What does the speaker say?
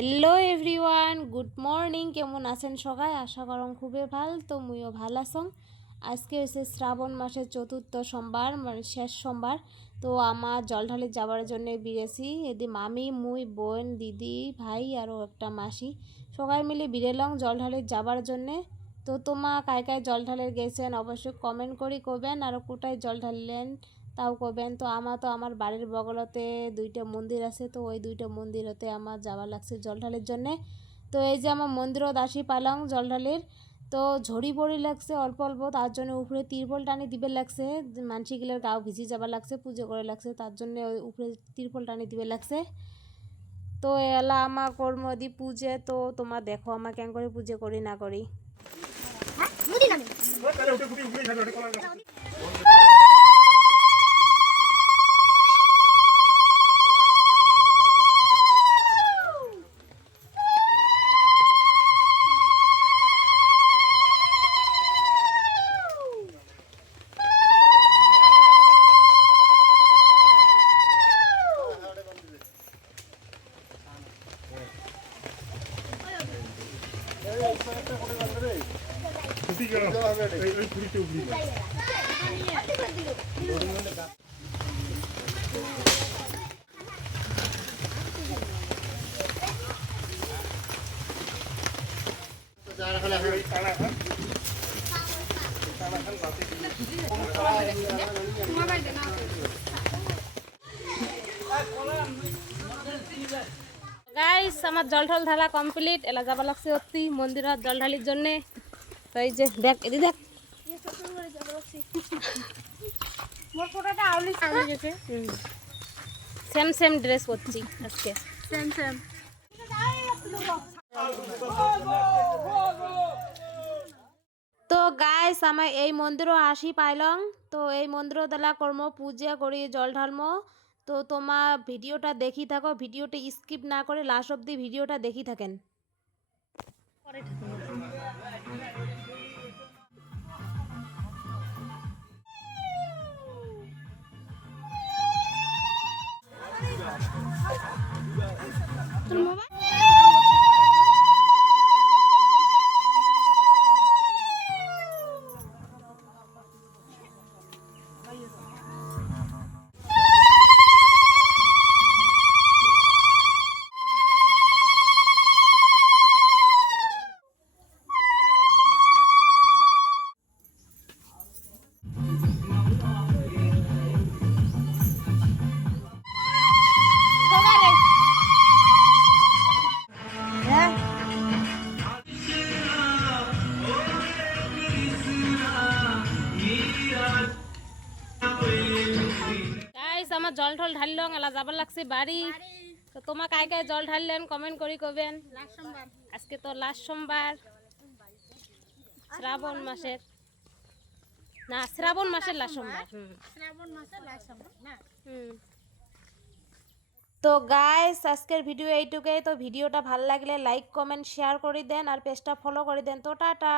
Hello everyone, good morning. কেমন আছেন সবাই? আশা করম খুবই ভাল। তো মুইও ভাল আছং। আজকে হচ্ছে শ্রাবণ মাসের চতুর্থ সোমবার, মানে শেষ সোমবার। তো আমার জলঢালি যাবার জন্য বেরিয়েছি। এদি মামি, মুই, বোন, দিদি, ভাই আরও একটা মাসি সবাই মিলে বেরোলাম জলঢালি যাবার জন্যে। তো তোমা কায় কায় জলঢালের গেছেন অবশ্যই কমেন্ট করি কবেন, আর কোথায় জল ঢাললেন তাও করবেন। তো আমার বাড়ির বগলতে দুইটা মন্দির আছে, তো ওই দুইটা মন্দিরতে আমার যাওয়া লাগছে জল ঢালের জন্যে। তো এই যে আমার মন্দিরও দাসী পালং জল ঢালির। তো ঝড়ি পড়ি লাগছে অল্প অল্প, তার জন্য উপরে তিরপল টানি দিবে লাগছে। মানসিগুলোর গাও ভিজি যাবা লাগছে, পুজো করে লাগছে, তার জন্য উপরে তিরপল টানি দিবে লাগছে। তো এলা আমার কর্ম দি পুজো। তো তোমার দেখো আমার কেন করে পুজো করি না করি। গাইস আমার জল ঢল ঢালা কমপ্লিট। এলা যাবা লাগছে অতি মন্দিরত জল ঢালির জন্যে। তো এই যে দেখ, এদি দেখ সেম সেম ড্রেস পরছি আজকে। তো গাইস আমার এই মন্দিরও আসি পাইলং। তো এই মন্দিরও দেলা কর্ম পূজা করি জল ঢালমো। তো তোমার ভিডিওটা দেখি থাকো, ভিডিওটা স্কিপ না করে লাস্ট অব্দি ভিডিওটা দেখি থাকেন। গাইস আমার জল ঢল ঢাললং, এলা যাবার লাগছে বাড়ি। তো তোমার কায় কায় জল ঢাললেন কমেন্ট করি কবেন। আজকে তো লাস্ট সোমবার শ্রাবণ মাসের, না শ্রাবণ মাসের লাস্ট সোমবার। তো গাইস আজকের ভিডিও এইটুকুই। তো ভিডিওটা ভালো লাগলে লাইক কমেন্ট শেয়ার করে দেন, আর পেজটা ফলো করে দেন। তো টাটা।